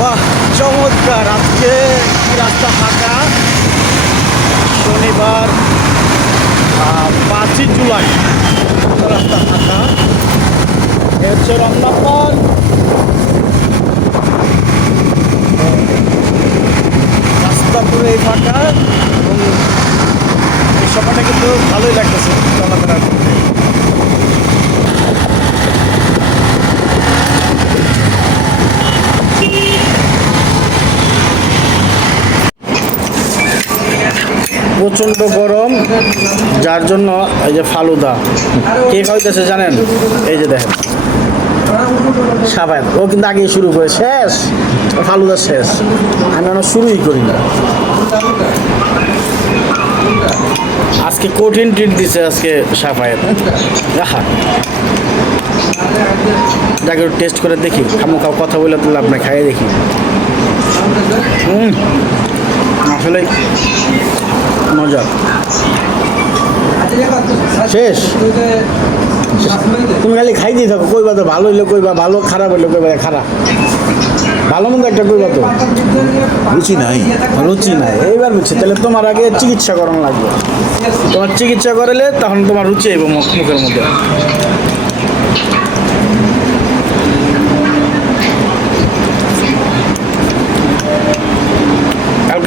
বাহ, চমৎকার। আজকে কি রাস্তা ফাঁকা? শনিবার পাঁচই জুলাই। রাস্তা ফাঁকা? এ হচ্ছে রমনাপাল রাস্তা পুরোই ফাঁকা, এবং এই সময়টা কিন্তু ভালোই লাগতেছে চলাফেরা প্রচণ্ড গরম, যার জন্য এই যে ফালুদা। কে খাইতেছে জানেন? এই যে দেখেন। সাবান ও কিন্তু আগে শুরু করে, শেষ। ফালুদা শেষ। আমি এখনও শুরুই করি না। আজকে কঠিন ট্রিট দিছে আজকে সাফায়েত। দেখা যাকে টেস্ট করে দেখি খাও, কথা বলে তুলে আপনার খাইয়ে দেখি। হুম। আসলে মজা। শেষ। তুমি খালি খাই দিয়ে থাকো কইবা তো ভালো হইলে কইবা ভালো খারাপ হইলে কইবা খারাপ। ভালো মন্দ একটা কইবা তো। রুচি নাই রুচি নাই। এইবার বুঝছি তাহলে তোমার আগে চিকিৎসা করানো লাগবে। তোমার চিকিৎসা করালে তখন তোমার রুচি আইব মুখের মধ্যে।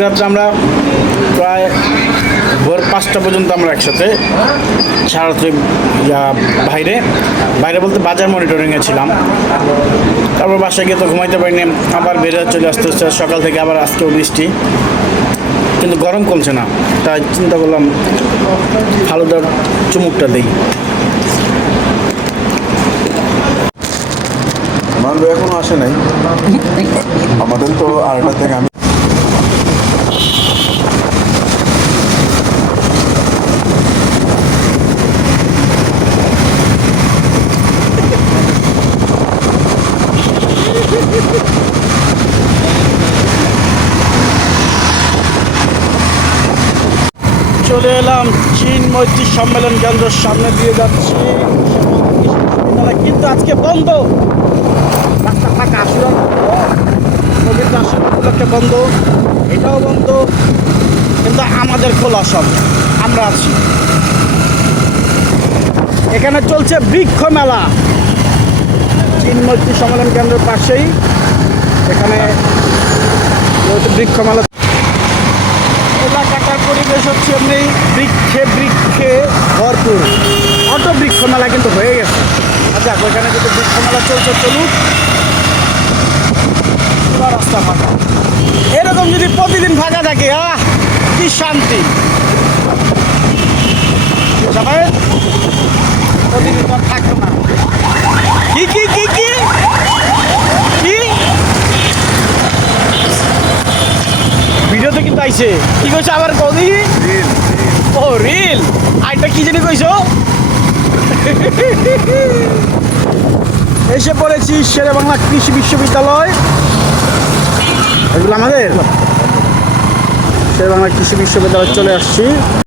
রাত্রে আমরা প্রায় ভোর পাঁচটা পর্যন্ত আমরা একসাথে সারাত্রি ইয়া, বাইরে। বাইরে বলতে বাজার মনিটরিংয়ে ছিলাম। তারপর বাসায় গিয়ে তো ঘুমাইতে পারিনি, আবার বের হয়ে চলে আসতে হচ্ছে। সকাল থেকে আবার আজকেও বৃষ্টি। কিন্তু গরম কমছে না, তাই চিন্তা করলাম ফালুদার চুমুকটা দিই। মানব এখনও আসে নাই। আমাদের তো আড়াটা থেকে আমি চলে এলাম চীন মৈত্রী সম্মেলন কেন্দ্রের সামনে দিয়ে যাচ্ছি। কিন্তু আজকে বন্ধ। রাস্তা ফাঁকা আসলে পবিত্র আসন উপলক্ষে বন্ধ। এটাও বন্ধ। কিন্তু আমাদের খোলা সব আমরা আছি। এখানে চলছে বৃক্ষ মেলা। চীন মৈত্রী সম্মেলন কেন্দ্রের পাশেই। এখানে বৃক্ষ মেলা পরিবেশ হচ্ছে এমনি বৃক্ষে বৃক্ষে ভরপুর। অটো বৃক্ষ মেলা কিন্তু হয়ে গেছে। আচ্ছা ওইখানে কিন্তু বৃক্ষ মেলা চলছে চলুক রাস্তা ফাঁকা। এরকম যদি প্রতিদিন ফাঁকা থাকে, আহ, কি শান্তি। সবাই প্রতিদিন থাকতো না। কি কি কি কি? আইছে কি কইছে আবার কদি ও রিল আইটা কি জানি কইছো এসে পড়েছি শেরে বাংলা কৃষি বিশ্ববিদ্যালয়। এগুলো আমাদের? শেরে বাংলা কৃষি বিশ্ববিদ্যালয় চলে আসছি।